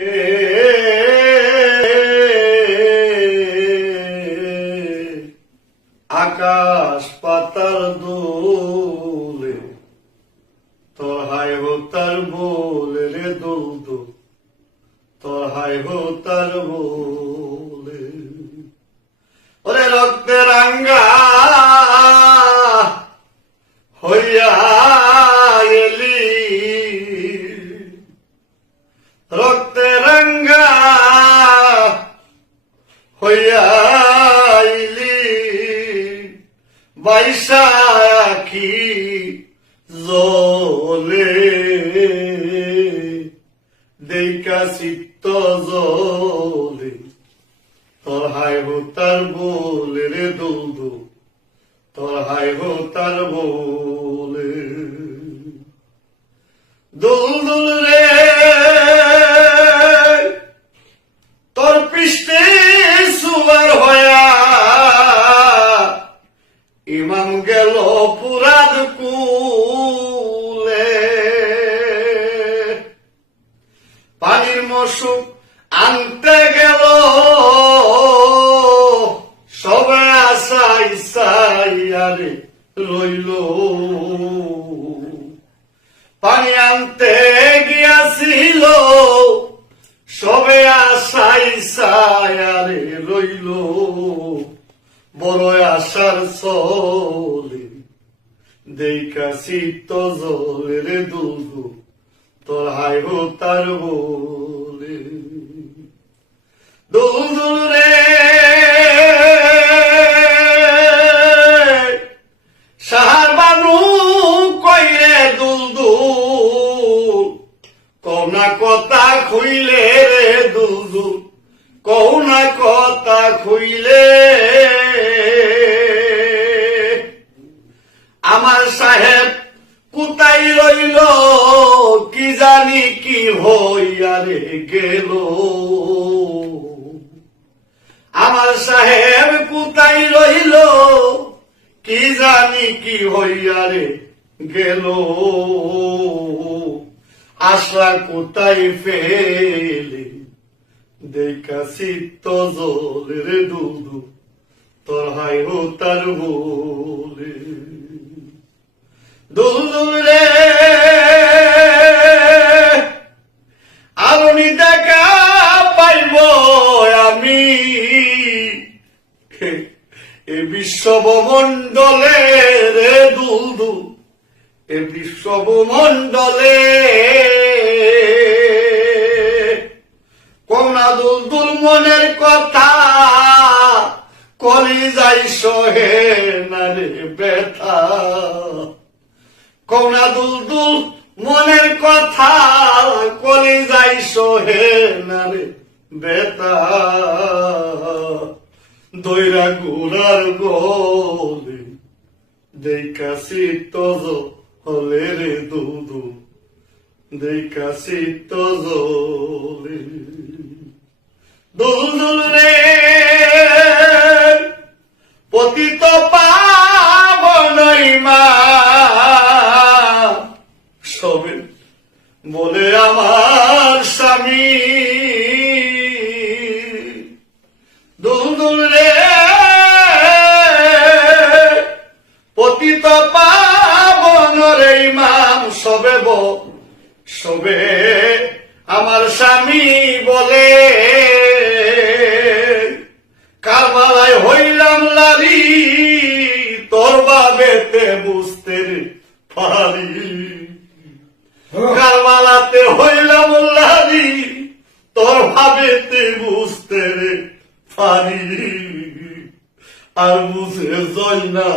আকাশ চিত্ত জলে তোর বলে রে দুলদু, তোর হাই হো তার বলে। দুলদুল রে, তোর পৃষ্ঠে রইল। পানি আনতে গিয়াছিল, সবে আশাই সায়ারে রইল। বড় আশার চলে দেখা শীত জলে রে দুলদু তোর হাই হো তার বলে। দুলদুল রে আমার সাহেব কোথায় রইল? কি জানি কি হইয়ারে গেল। আমার সাহেব কোথায় রইল? কি জানি কি হইয়ারে গেল। আশা কোথায় ফেলে? দেখা শীত জলে রে দুদু তোর হাই তার বলে দুলদুল রে আরনি দেখা পাইব আমি এ বিশ্বমণ্ডলে রে দুলদু এ বিশ্বমণ্ডলে কোনা দুল মনের কথা, কলি যাই সহে না রে ব্যথা কোনা দুলদুল মনের কথা, কলি যাই সহে না রে বেতা দৈরা গুড়ার গলে, দেখা শীত হলে রে দুদু দেখা শীত জলে দুলদুল রে। পতিত পাবনই মা। সবে বলে আমার স্বামী। দুলদুল রে। পতিত পাবন রে ইমাম সবে সবে আমার স্বামী বলে। কারবালায় হইলাম লারি তোর বাবেতে বুঝতে পারি কারবালাতে হইলাম লারি তোর ভাবেতে বুঝতে পারি আর বুঝে জয় না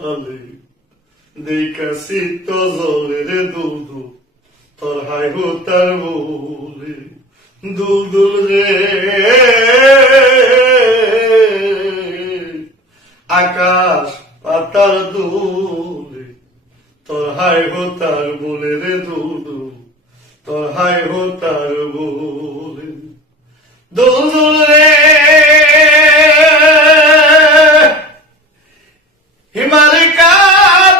হলে দেখা শীত জলে রে দুদু তোর হাই হো তার বলে দুদুল রে। আকাশ পাতাল দুলে। তোর হাই হো তার বলে রে দুদু তোর হাই হো তার বলে। দুদুল রে হিমালিকা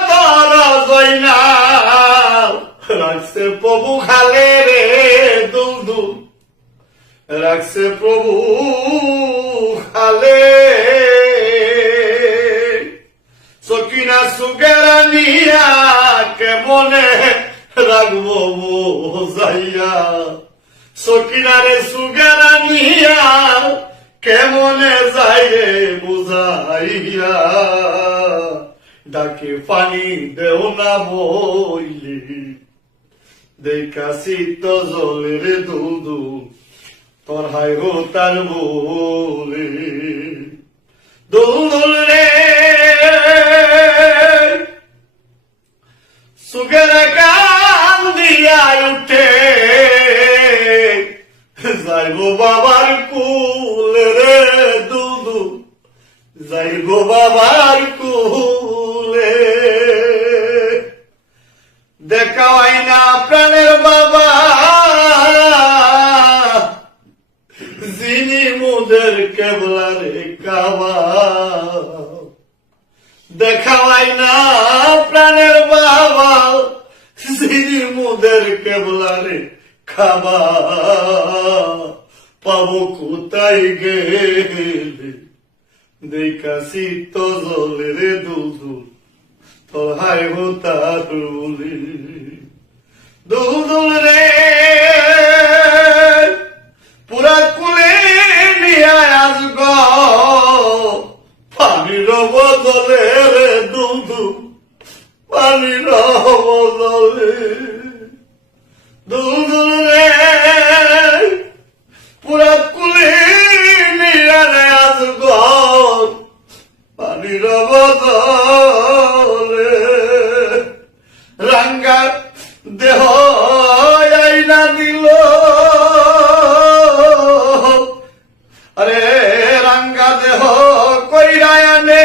তোর জয়না রাখছে প্রভু খালে রে দুল দুল। রাখছে প্রভু খালে সুগেরা নিয়া কেমনে রাখব যাইয়া সকিনারে সুগেরা নিয়া কেমনে যাই রে বুঝাইয়া? ডাকে পানি দেও না বইলি। দেখাছি তো জলের দুদু তোর হাই হো তার বলে। দুল রে যাইব বাবার কেবলারে খাবা পাবো কোথায় গেলে? দেখাছি তো জলের দুধু তোর হাই হতারুলি দুধুল রে, পুরা কুলে নিয়ে আসব পানির রে রাঙ্গা দেহ আইনা দিল। আরে রাঙ্গা দেহ কইরায়ানে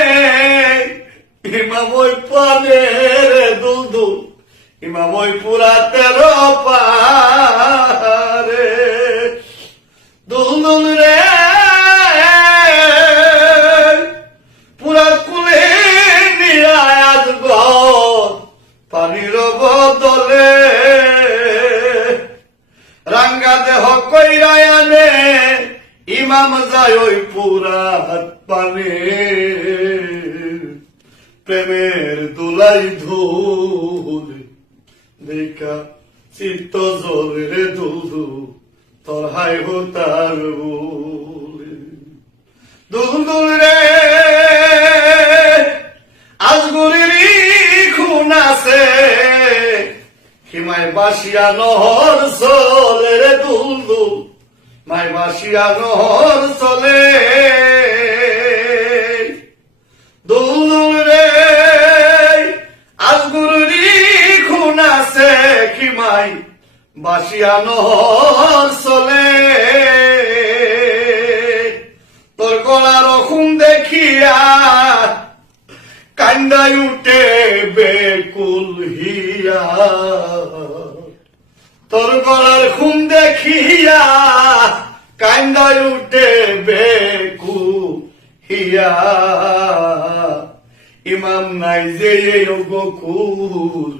ইমামই পানে রে দুদু ইমামই পুরা তেরো পারে প্রেমের দোলাই ধুলে। দেখা চিত্ত জলে দুধু তোর হাই বলে দুলদুল রে আজগুরিরি খুন আছে। হিমায় বাসিয়া নহর চলে রে দুলদুল মায় বাসিয়া নহর চলে হিমায় বাসিয়া নহর চলে। তোর গলার রকম দেখিয়া কান্দাই উঠে বেকুল হিয়া। তোর গলার খুম দেখিয়া কান্দাই উঠে বেকু হিয়া। ইমাম নাই যে গোকুল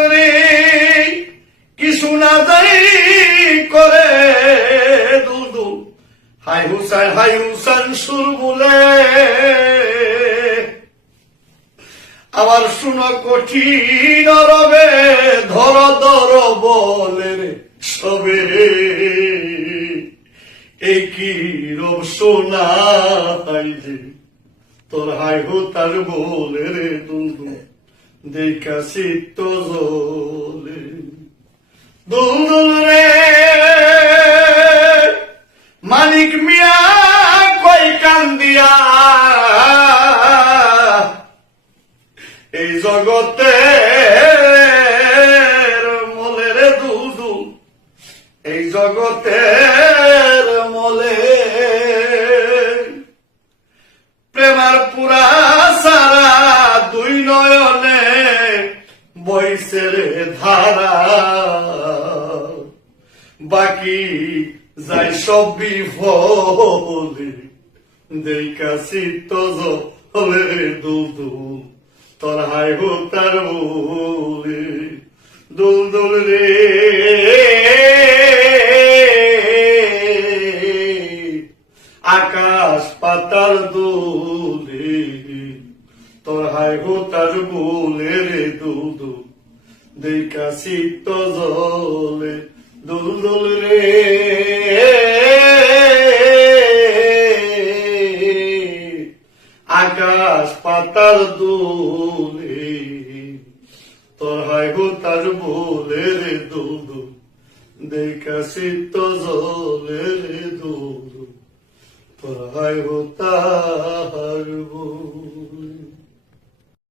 হাই হাই হুসান সুর বলে আবার শুনো কঠিন রবে ধর ধর বলে সবে কি রব শোনা যে তোর হাই হো তার বলে রে দুদু দেখা শীত জলে। দুদুল রে ধারা বাকি যাই সব বিফলে দেখা চিত্ত জলে দুল দুল তোর হাই হোতার বলে। দুল দুল রে। চিত্ত জলে দুল দুল রে। আকাশ পাতাল দুলে, তোর হাই হোতার বলে রে দুল দেখা চিত্ত জলে রে দুল তোর হাই হোতার বলে